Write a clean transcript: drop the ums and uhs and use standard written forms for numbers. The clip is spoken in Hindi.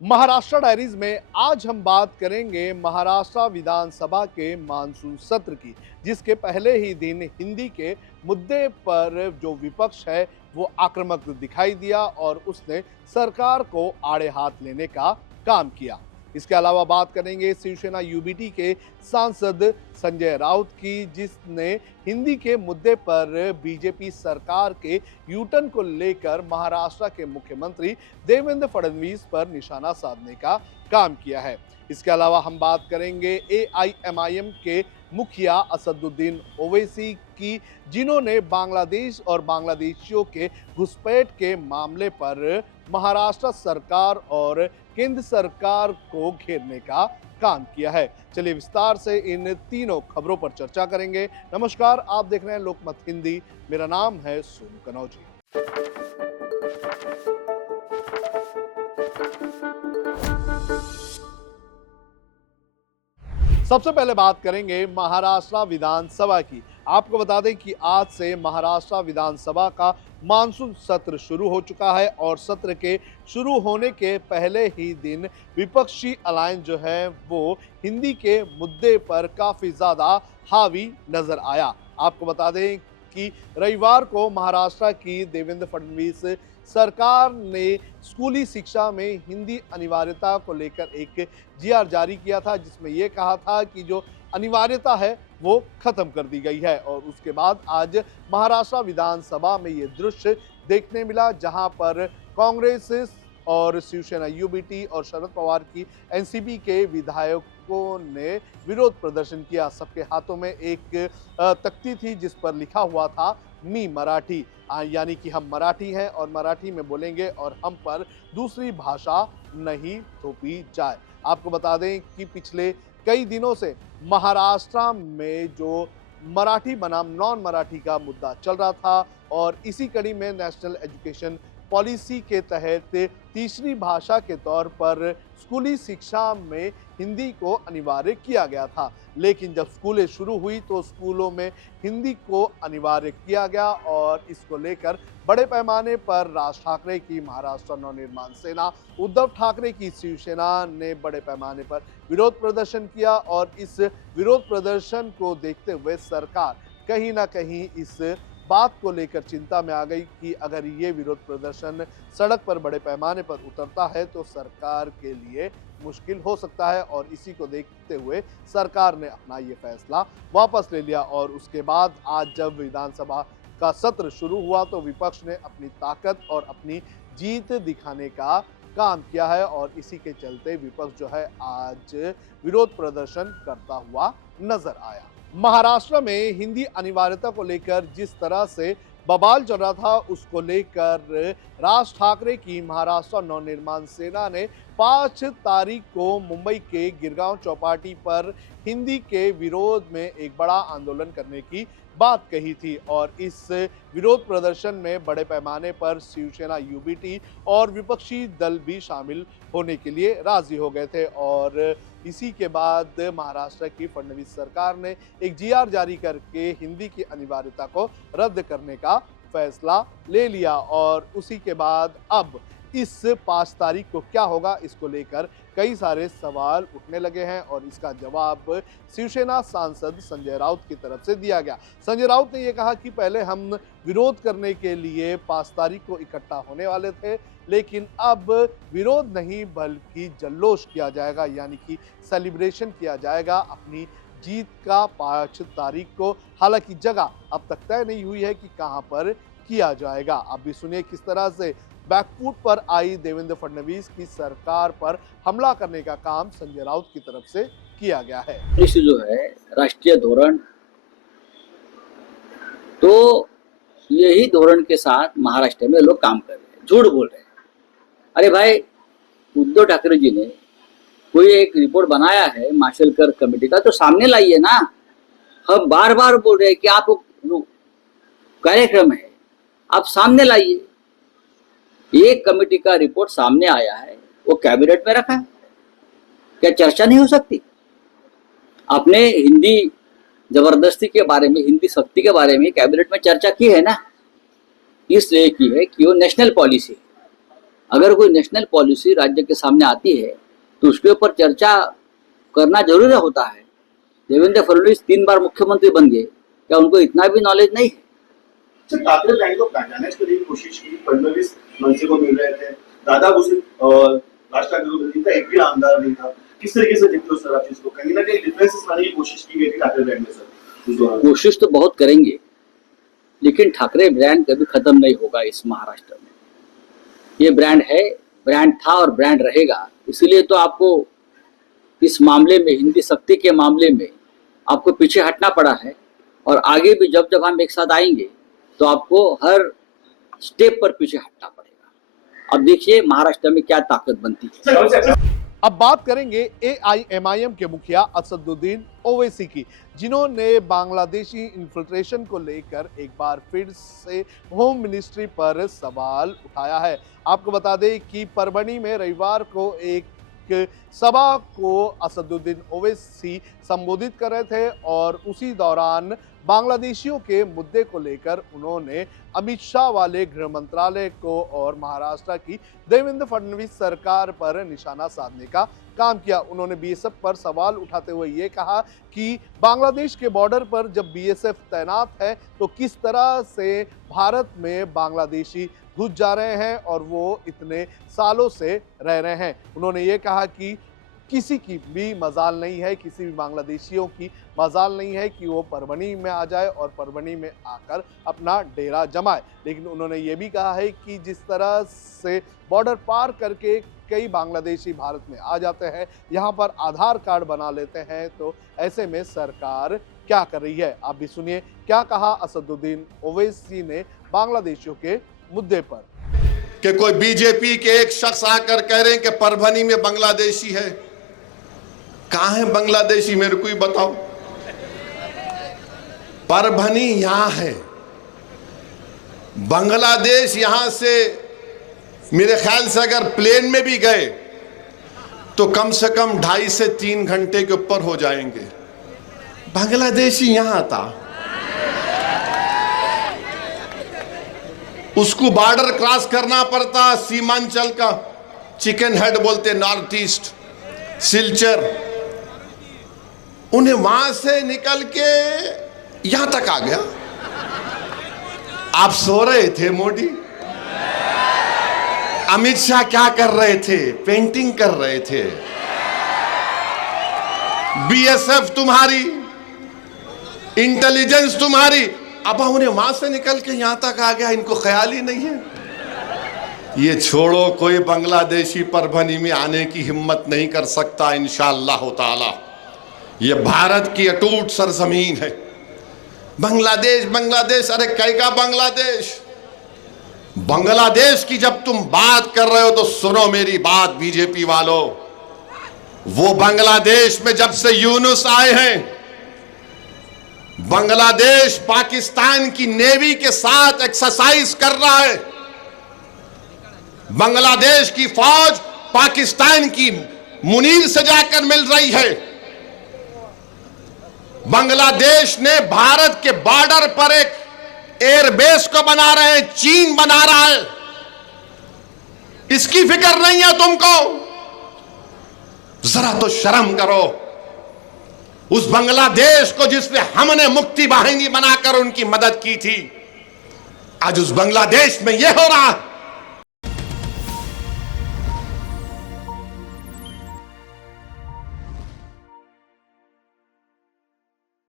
महाराष्ट्र डायरीज में आज हम बात करेंगे महाराष्ट्र विधानसभा के मानसून सत्र की, जिसके पहले ही दिन हिंदी के मुद्दे पर जो विपक्ष है वो आक्रामक दिखाई दिया और उसने सरकार को आड़े हाथ लेने का काम किया। इसके अलावा बात करेंगे शिवसेना यूबीटी के सांसद संजय राउत की, जिसने हिंदी के मुद्दे पर बीजेपी सरकार के यूटर्न को लेकर महाराष्ट्र के मुख्यमंत्री देवेंद्र फडणवीस पर निशाना साधने का काम किया है। इसके अलावा हम बात करेंगे एआईएमआईएम के मुखिया असदुद्दीन ओवैसी की, जिन्होंने बांग्लादेश और बांग्लादेशियों के घुसपैठ के मामले पर महाराष्ट्र सरकार और केंद्र सरकार को घेरने का काम किया है। चलिए विस्तार से इन तीनों खबरों पर चर्चा करेंगे। नमस्कार, आप देख रहे हैं लोकमत हिंदी। मेरा नाम है सोनू कनौजी। सबसे पहले बात करेंगे महाराष्ट्र विधानसभा की। आपको बता दें कि आज से महाराष्ट्र विधानसभा का मानसून सत्र शुरू हो चुका है और सत्र के शुरू होने के पहले ही दिन विपक्षी अलायंस जो है वो हिंदी के मुद्दे पर काफी ज्यादा हावी नजर आया। आपको बता दें कि रविवार को महाराष्ट्र की देवेंद्र फडणवीस सरकार ने स्कूली शिक्षा में हिंदी अनिवार्यता को लेकर एक जीआर जारी किया था, जिसमें यह कहा था कि जो अनिवार्यता है वो खत्म कर दी गई है। और उसके बाद आज महाराष्ट्र विधानसभा में ये दृश्य देखने मिला, जहां पर कांग्रेस और शिवसेना यूबीटी और शरद पवार की एनसीपी के विधायकों ने विरोध प्रदर्शन किया। सबके हाथों में एक तख्ती थी जिस पर लिखा हुआ था मी मराठी, यानी कि हम मराठी हैं और मराठी में बोलेंगे और हम पर दूसरी भाषा नहीं थोपी जाए। आपको बता दें कि पिछले कई दिनों से महाराष्ट्र में जो मराठी बनाम नॉन मराठी का मुद्दा चल रहा था और इसी कड़ी में नेशनल एजुकेशन पॉलिसी के तहत तीसरी भाषा के तौर पर स्कूली शिक्षा में हिंदी को अनिवार्य किया गया था। लेकिन जब स्कूलें शुरू हुई तो स्कूलों में हिंदी को अनिवार्य किया गया और इसको लेकर बड़े पैमाने पर राज ठाकरे की महाराष्ट्र नवनिर्माण सेना, उद्धव ठाकरे की शिवसेना ने बड़े पैमाने पर विरोध प्रदर्शन किया। और इस विरोध प्रदर्शन को देखते हुए सरकार कहीं ना कहीं इस बात को लेकर चिंता में आ गई कि अगर ये विरोध प्रदर्शन सड़क पर बड़े पैमाने पर उतरता है तो सरकार के लिए मुश्किल हो सकता है। और इसी को देखते हुए सरकार ने अपना ये फैसला वापस ले लिया। और उसके बाद आज जब विधानसभा का सत्र शुरू हुआ तो विपक्ष ने अपनी ताकत और अपनी जीत दिखाने का काम किया है और इसी के चलते विपक्ष जो है आज विरोध प्रदर्शन करता हुआ नजर आया। महाराष्ट्र में हिंदी अनिवार्यता को लेकर जिस तरह से बवाल चल रहा था, उसको लेकर राज ठाकरे की महाराष्ट्र नवनिर्माण सेना ने 5 तारीख को मुंबई के गिरगांव चौपाटी पर हिंदी के विरोध में एक बड़ा आंदोलन करने की बात कही थी। और इस विरोध प्रदर्शन में बड़े पैमाने पर शिवसेना यूबीटी और विपक्षी दल भी शामिल होने के लिए राजी हो गए थे। और इसी के बाद महाराष्ट्र की फडणवीस सरकार ने एक जीआर जारी करके हिंदी की अनिवार्यता को रद्द करने का फैसला ले लिया। और उसी के बाद अब इस 5 तारीख को क्या होगा, इसको लेकर कई सारे सवाल उठने लगे हैं और इसका जवाब शिवसेना सांसद संजय राउत की तरफ से दिया गया। संजय राउत ने यह कहा कि पहले हम विरोध करने के लिए 5 तारीख को इकट्ठा होने वाले थे, लेकिन अब विरोध नहीं बल्कि जल्लोष किया जाएगा, यानी कि सेलिब्रेशन किया जाएगा अपनी जीत का 5 तारीख को। हालांकि जगह अब तक तय नहीं हुई है कि कहां पर किया जाएगा। अब भी सुनिए किस तरह से बैकफुट पर आई देवेंद्र फडणवीस की सरकार पर हमला करने का काम संजय राउत की तरफ से किया गया है। इस जो है राष्ट्रीय धोरण, तो यही धोरण के साथ महाराष्ट्र में लोग काम कर रहे हैं, झूठ बोल रहे हैं। अरे भाई, उद्धव ठाकरे जी ने कोई एक रिपोर्ट बनाया है माशेलकर कमेटी का, तो सामने लाइए ना। हम बार बार बोल रहे हैं कि आप कार्यक्रम है, आप सामने लाइए। एक कमेटी का रिपोर्ट सामने आया है, वो कैबिनेट में रखा है, क्या चर्चा नहीं हो सकती? आपने हिंदी जबरदस्ती के बारे में, हिंदी सख्ती के बारे में कैबिनेट में चर्चा की है ना, इसलिए की है कि वो नेशनल पॉलिसी है। अगर कोई नेशनल पॉलिसी राज्य के सामने आती है तो उसके ऊपर चर्चा करना जरूरी होता है। देवेंद्र फडणवीस 3 बार मुख्यमंत्री बन गए, क्या उनको इतना भी नॉलेज नहीं है? ठाकरे बहन को पहचानने के लिए कोशिश की, फडणवीस मंत्री को मिल रहे थे, दादा भुसे राष्ट्रवादी का एक भी आमदार नहीं था। किस तरीके से देखते हो सर आप चीज को? कहीं ना कहीं डिफरेंसेस लाने की कोशिश की गई थी ठाकरे ब्रांड में सर उस दौरान। कोशिश तो बहुत करेंगे, लेकिन ठाकरे ब्रांड कभी खत्म नहीं होगा इस महाराष्ट्र में। ये ब्रांड है, ब्रांड था और ब्रांड रहेगा। इसीलिए तो आपको इस मामले में, हिंदी शक्ति के मामले में आपको पीछे हटना पड़ा है। और आगे भी जब जब हम एक साथ आएंगे तो आपको हर स्टेप पर पीछे हटना पड़ेगा। अब देखिए महाराष्ट्र में क्या ताकत बनती है। अब बात करेंगे AIMIM के मुखिया असदुद्दीन ओवैसी की, जिन्होंने बांग्लादेशी इन्फिल्ट्रेशन को लेकर एक बार फिर से होम मिनिस्ट्री पर सवाल उठाया है। आपको बता दें कि परभणी में रविवार को एक सभा को असदुद्दीन ओवैसी संबोधित कर रहे थे और उसी दौरान बांग्लादेशियों के मुद्दे को लेकर उन्होंने अमित शाह वाले गृह मंत्रालय को और महाराष्ट्र की देवेंद्र फडणवीस सरकार पर निशाना साधने का काम किया। उन्होंने BSF पर सवाल उठाते हुए ये कहा कि बांग्लादेश के बॉर्डर पर जब BSF तैनात है तो किस तरह से भारत में बांग्लादेशी घुस जा रहे हैं और वो इतने सालों से रह रहे हैं। उन्होंने ये कहा कि किसी की भी मजाल नहीं है, किसी भी बांग्लादेशियों की मजाल नहीं है कि वो परभणी में आ जाए और परभणी में आकर अपना डेरा जमाए। लेकिन उन्होंने ये भी कहा है कि जिस तरह से बॉर्डर पार करके कई बांग्लादेशी भारत में आ जाते हैं, यहाँ पर आधार कार्ड बना लेते हैं, तो ऐसे में सरकार क्या कर रही है। आप भी सुनिए क्या कहा असदुद्दीन ओवैसी ने बांग्लादेशियों के मुद्दे पर। कि कोई बीजेपी के एक शख्स आकर कह रहे हैं कि परभणी में बांग्लादेशी है। कहां है बांग्लादेशी, मेरे को ही बताओ। परभणी यहां है, बांग्लादेश यहां से मेरे ख्याल से अगर प्लेन में भी गए तो कम से कम 2.5 से 3 घंटे के ऊपर हो जाएंगे। बांग्लादेशी यहां था, उसको बॉर्डर क्रॉस करना पड़ता, सीमांचल का चिकन हेड बोलते नॉर्थ ईस्ट, सिलचर, उन्हें वहां से निकल के यहां तक आ गया। आप सो रहे थे मोदी, अमित शाह क्या कर रहे थे? पेंटिंग कर रहे थे। BSF तुम्हारी, इंटेलिजेंस तुम्हारी, अब उन्हें वहां से निकल के यहां तक आ गया, इनको ख्याल ही नहीं है। ये छोड़ो, कोई बांग्लादेशी परभणी में आने की हिम्मत नहीं कर सकता इंशाअल्लाह ताला। ये भारत की अटूट सरजमीन है। बांग्लादेश बांग्लादेश, अरे कैगा बांग्लादेश? बांग्लादेश की जब तुम बात कर रहे हो तो सुनो मेरी बात बीजेपी वालों। वो बांग्लादेश में जब से यूनुस आए हैं, बांग्लादेश पाकिस्तान की नेवी के साथ एक्सरसाइज कर रहा है। बांग्लादेश की फौज पाकिस्तान की मुनीर से जाकर मिल रही है। बांग्लादेश ने भारत के बॉर्डर पर एक एयरबेस को बना रहे हैं, चीन बना रहा है। इसकी फिक्र नहीं है तुमको? जरा तो शर्म करो। उस बांग्लादेश को जिसने हमने मुक्ति वाहिनी बनाकर उनकी मदद की थी, आज उस बांग्लादेश में यह हो रहा है।